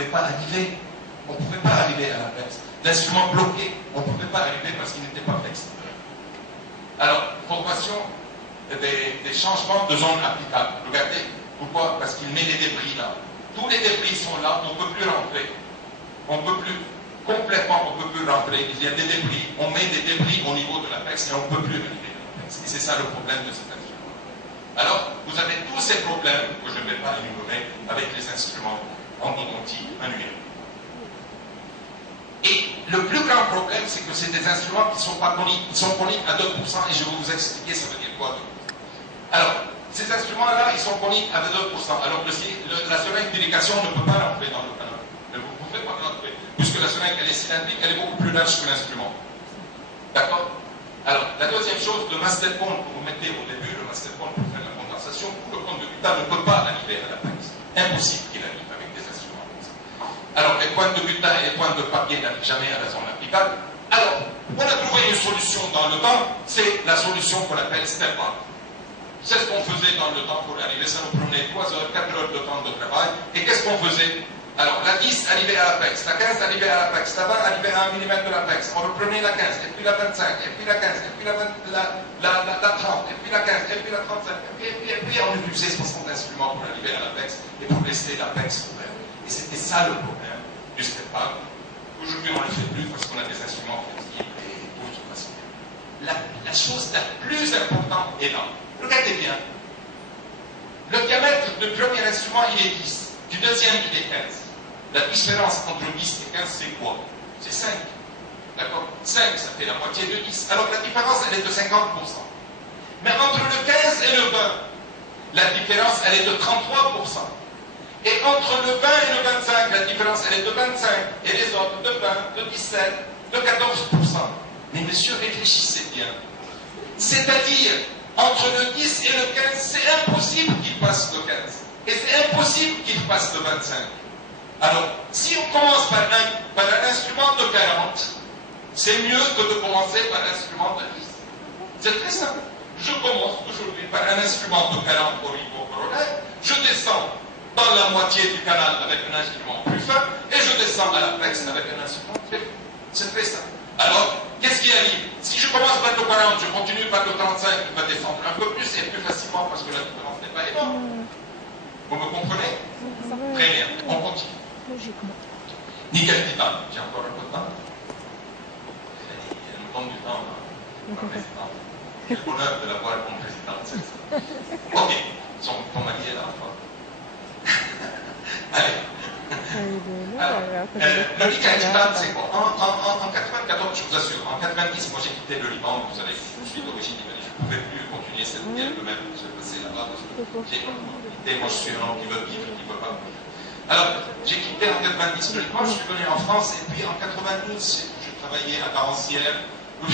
pouvait pas arriver. On ne pouvait pas arriver à l'apex. L'instrument bloqué, on ne pouvait pas arriver parce qu'il n'était pas flexible. Alors, formation des changements de zone applicable. Regardez, pourquoi? Parce qu'il met les débris là. Tous les débris sont là, on ne peut plus rentrer. On ne peut plus, complètement, on ne peut plus rentrer. Il y a des débris, on met des débris au niveau de l'apex et on ne peut plus arriver à l'apex. Et c'est ça le problème de cet instrument. Alors, vous avez tous ces problèmes, que je ne vais pas énumérer, avec les instruments endodontiques manuels. Et le plus grand problème, c'est que c'est des instruments qui sont pas coniques. Ils sont coniques à 2%, et je vais vous expliquer ça veut dire quoi. Alors, ces instruments-là, ils sont coniques à 2%. Alors, la seringue d'irrigation ne peut pas rentrer dans le canal. Vous ne pouvez pas rentrer. Puisque la seringue, elle est cylindrique, elle est beaucoup plus large que l'instrument. D'accord? Alors, la deuxième chose, le master cone que vous mettez au début, le master cone pour faire la condensation, le cône de butin ne peut pas arriver à l'apex. Impossible qu'il arrive avec des instruments comme ça. Alors, les pointes de butin et les pointes de papier n'arrivent jamais à la zone applicable. Alors, on a trouvé une solution dans le temps, c'est la solution qu'on appelle step-up. C'est ce qu'on faisait dans le temps pour arriver, ça nous prenait 3 heures, 4 heures de temps de travail. Et qu'est-ce qu'on faisait? Alors, la 10 arrivait à l'apex, la 15 arrivait à l'apex, la 20 arrivait à 1 mm de l'apex. On reprenait la 15, et puis la 25, et puis la 15, et puis la 30, et puis la 15, et puis la 35, et puis on utilisait 60 instruments pour arriver à l'apex et pour laisser l'apex ouvert. Et c'était ça le problème du step-up. Aujourd'hui, on ne le fait plus parce qu'on a des instruments flexibles et d'autres façons. La chose la plus importante est là. Regardez bien. Le diamètre du premier instrument, il est 10. Du deuxième, il est 15. La différence entre 10 et 15, c'est quoi? C'est 5. D'accord? 5, ça fait la moitié de 10. Alors la différence, elle est de 50%. Mais entre le 15 et le 20, la différence, elle est de 33%. Et entre le 20 et le 25, la différence, elle est de 25. Et les autres, de 20, de 17, de 14%. Mais monsieur, réfléchissez bien. C'est-à-dire, entre le 10 et le 15, c'est impossible qu'il passe le 15. Et c'est impossible qu'il passe le 25. Alors, si on commence par un instrument de 40, c'est mieux que de commencer par un instrument de 10. C'est très simple. Je commence aujourd'hui par un instrument de 40 au niveau corollaire, je descends dans la moitié du canal avec un instrument plus fin, et je descends à l'apex avec un instrument très fin. C'est très simple. Alors, qu'est-ce qui arrive? Si je commence par le 40, je continue par le 35, qui va descendre un peu plus et plus facilement parce que la différence n'est pas énorme. Vous me comprenez? Très bien, on continue. Logiquement. Nickel titane, j'ai encore un peu de temps. Elle me donne du temps, la présidente. Quel bonheur de la voir comme présidente, c'est ça. Ok, ton mari est là encore. Allez. Alors, le nickel titane, c'est quoi? En 94, je vous assure, en 90, moi j'ai quitté le Liban, vous savez, je suis d'origine libanaise, je ne pouvais plus continuer cette guerre de même, je passé là-bas, parce que j'ai quitté, moi je suis un homme qui veut vivre, qui ne veut pas mourir. Alors, j'ai quitté en 90 le Liban, je suis venu en France, et puis en 92, je travaillais à Garancière, on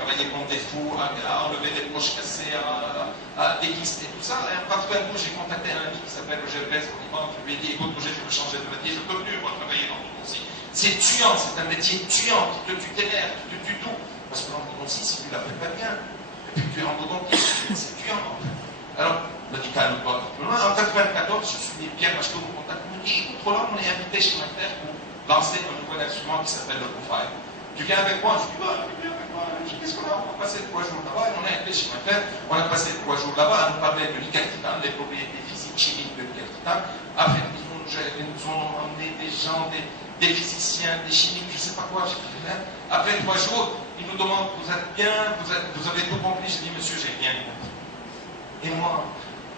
travaillait comme des fous, à enlever des poches cassées, à déguister tout ça. Et en 92, j'ai contacté un ami qui s'appelle Gervais au Liban, je lui ai dit, écoute, je veux changer de métier, je ne peux plus travailler dans l'endodontie. C'est tuant, c'est un métier tuant, qui te tue tes nerfs, qui te tue tout. Parce que l'endodontie, si tu ne la fais pas bien, et puis tu es endodontiste, c'est tuant en fait. Alors, il m'a dit, calme-toi. En 94, je suis dit, bien, parce que vous contactez, il me dit, écoute, Roland, on est invité chez ma terre pour lancer un nouvel instrument qui s'appelle le profile. Tu viens avec moi? Je dis, bah, viens avec moi. Qu'est-ce qu'on a? On va passer 3 jours là-bas. Et on est invité chez ma terre. On a passé 3 jours là-bas à nous parler de nickel titane, des propriétés physiques, chimiques de nickel titane. Après, ils nous ont emmené des gens, des physiciens, des chimiques, je ne sais pas quoi. Après 3 jours, ils nous demandent, vous êtes bien, vous avez tout compris? Je dis, monsieur, j'ai rien compris. Et moi,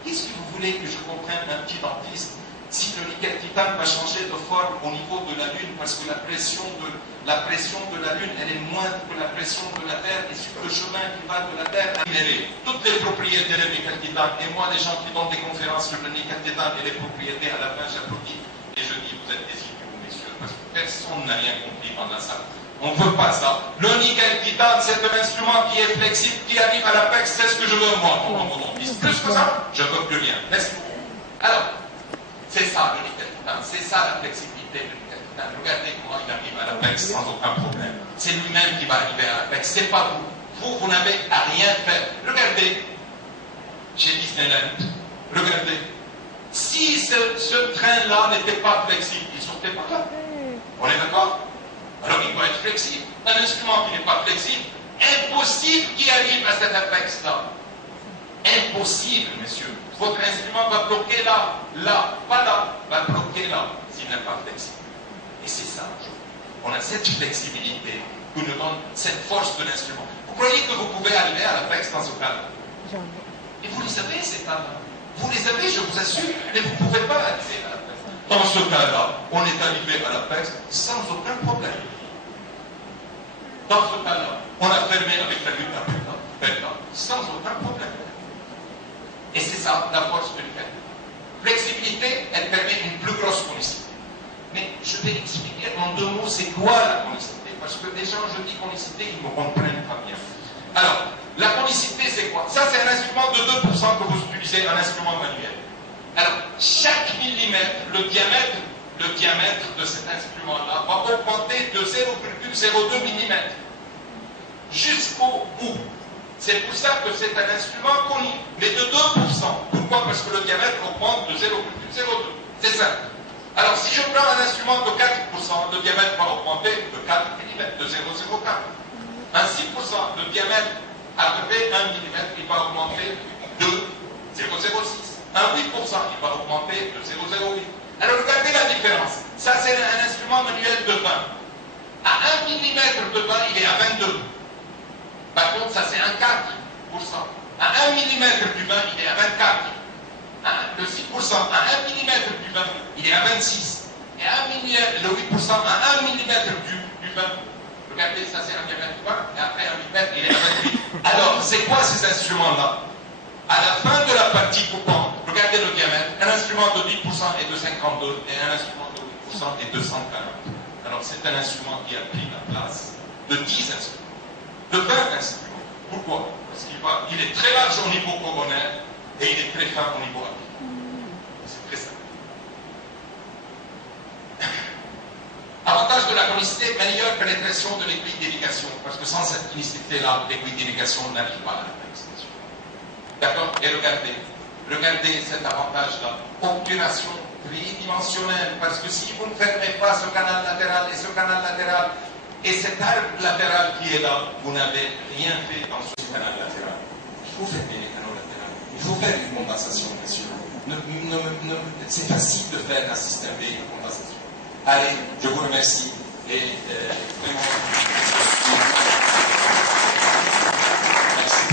qu'est-ce que vous voulez que je comprenne un petit dentiste si le nickel titane va changer de forme au niveau de la Lune, parce que la pression de la Lune, elle est moindre que la pression de la Terre, et sur le chemin qui va de la Terre à minérée. Toutes les propriétés du nickel titane, et moi, les gens qui donnent des conférences sur le nickel titane et les propriétés, à la fin, j'applaudis, et je dis, vous êtes des idiots, messieurs, parce que personne n'a rien compris dans la salle. On ne veut pas ça. Le nickel titane, c'est un instrument qui est flexible, qui arrive à l'apex, c'est ce que je veux, moi, en endodontiste. Plus que ça, je ne veux plus rien. Merci beaucoup. Alors, c'est ça le nickel titane, c'est ça la flexibilité du nickel titane. Regardez comment il arrive à l'apex sans aucun problème. C'est lui-même qui va arriver à l'apex, c'est pas vous. Vous n'avez à rien faire. Regardez, chez Disneyland, regardez. Si ce train-là n'était pas flexible, ils sont consulter par là. On est d'accord? Alors il doit être flexible. Un instrument qui n'est pas flexible, impossible qu'il arrive à cet apex-là. Impossible, messieurs. Votre instrument va bloquer là, pas là, va bloquer là, s'il n'est pas flexible. Et c'est ça, on a cette flexibilité qui nous donne cette force de l'instrument. Vous croyez que vous pouvez arriver à l'apex dans ce cas-là? Et vous les avez, ces cas-là. Vous les avez, je vous assure, mais vous ne pouvez pas arriver à l'apex. Dans ce cas-là, on est arrivé à l'apex sans aucun problème. Dans ce cas-là, on a fermé avec la lutte à Pelta, sans aucun problème. Et c'est ça, la force de l'ICAN. Flexibilité, elle permet une plus grosse conicité. Mais je vais expliquer en 2 mots c'est quoi la conicité. Parce que des gens, je dis conicité, ils ne me comprennent pas bien. Alors, la conicité, c'est quoi? Ça, c'est un instrument de 2% que vous utilisez, un instrument manuel. Alors, chaque millimètre, le diamètre de cet instrument-là va augmenter de 0,02 mm jusqu'au bout. C'est pour ça que c'est un instrument conique, mais de 2%. Pourquoi? Parce que le diamètre augmente de 0,02. C'est simple. Alors, si je prends un instrument de 4%, le diamètre va augmenter de 4 mm, de 0,04. Un 6%, le diamètre à peu près 1 mm, il va augmenter de 0,06. Un 8%, il va augmenter de 0,08. Alors, regardez la différence. Ça, c'est un instrument manuel de 20. À 1 mm de 20, il est à 22. Par contre, ça, c'est un 4%. À 1 mm du 20, il est à 24. Le 6%, à 1 mm du 20, il est à 26. Et le 8%, à 1 mm du 20, regardez, ça c'est un diamètre du 20, et après 1 mm, il est à 28. Alors, c'est quoi ces instruments-là? À la fin de la partie coupante, regardez le diamètre, un instrument de 10% est de 52, et un instrument de 8% est de 140. Alors, c'est un instrument qui a pris la place de 10 instruments, de 20 instruments. Pourquoi? Parce qu'il est très large au niveau coronaire, et il est très fin au niveau appliqué. C'est très simple. Avantage de la conicité, meilleure pénétration de l'aiguille d'irrigation, parce que sans cette conicité-là, l'aiguille d'irrigation n'arrive pas à la pénétration. D'accord? Et regardez cet avantage-là. Obturation tridimensionnelle, parce que si vous ne fermez pas ce canal latéral et ce canal latéral, et cet arc latéral qui est là, vous n'avez rien fait dans ce canal latéral. Il faut fermer les canaux latéraux. Il faut faire une condensation, monsieur. C'est facile de faire un système B de condensation. Allez, je vous remercie. Et vraiment, merci.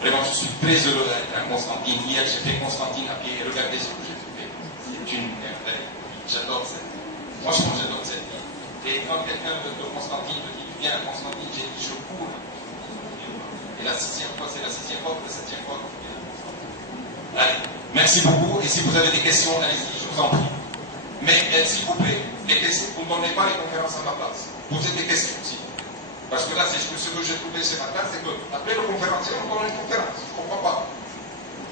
Vraiment, je suis très heureux d'être à Constantine. Hier, j'ai fait Constantine à pied. Regardez ce que j'ai fait. C'est une merveille. J'adore cette vie. Franchement, j'adore cette vie. Et quand quelqu'un de Constantine me dit, viens à Constantine, j'ai dit, je cours. Et la 6e fois, c'est la 6e fois, la 7e fois. Allez, merci beaucoup. Et si vous avez des questions, allez-y, je vous en prie. Mais s'il vous plaît, les questions, vous ne donnez pas les conférences à ma place. Posez des questions aussi. Parce que là, c'est ce que j'ai trouvé ce matin, c'est qu'après le conférencier, on donne une conférence. Je ne comprends pas.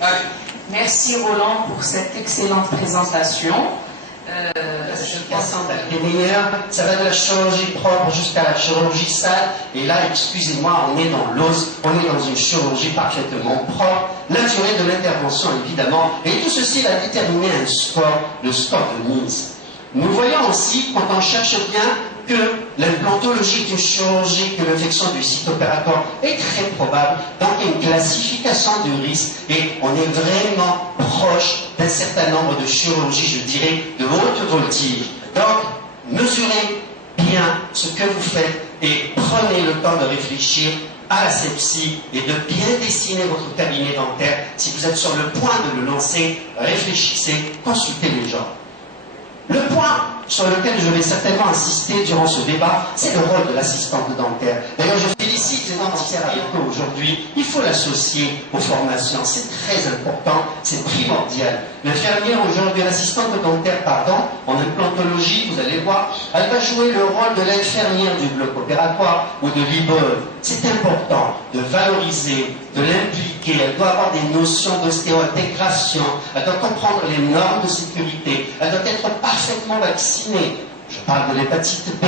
Allez. Merci Roland pour cette excellente présentation. Je pense les meilleurs, ça va de la chirurgie propre jusqu'à la chirurgie sale. Et là, excusez-moi, on est dans l'os, on est dans une chirurgie parfaitement propre. La durée de l'intervention, évidemment. Et tout ceci va déterminer un score, le score de mise. Nous voyons aussi, quand on cherche bien, que l'implantologie est une chirurgie, que l'infection du site opératoire est très probable. Donc, il y a une classification du risque et on est vraiment proche d'un certain nombre de chirurgies, je dirais, de haute voltige. Donc, mesurez bien ce que vous faites et prenez le temps de réfléchir à la sepsie et de bien dessiner votre cabinet dentaire. Si vous êtes sur le point de le lancer, réfléchissez, consultez les gens. Le point sur lequel je vais certainement insister durant ce débat, c'est le rôle de l'assistante dentaire. D'ailleurs, je félicite les dentistes avec nous aujourd'hui. Il faut l'associer aux formations. C'est très important, c'est primordial. L'infirmière aujourd'hui, l'assistante dentaire, en implantologie, vous allez voir, elle va jouer le rôle de l'infirmière du bloc opératoire ou de l'IBOL. C'est important de valoriser, de l'impliquer. Elle doit avoir des notions d'ostéo-intégration. Elle doit comprendre les normes de sécurité. Elle doit être parfaitement vaccinée. Je parle de l'hépatite B.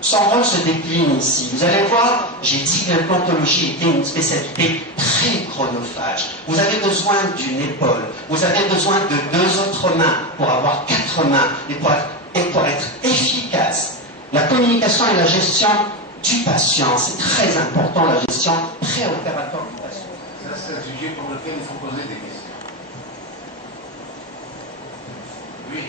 Son rôle se décline ici. Vous allez voir, j'ai dit que l'implantologie était une spécialité très chronophage. Vous avez besoin d'une épaule. Vous avez besoin de 2 autres mains pour avoir 4 mains et pour être et pour être efficace. La communication et la gestion du patient, c'est très important, la gestion préopératoire du patient. Ça, c'est un sujet pour lequel il faut poser des questions. Oui.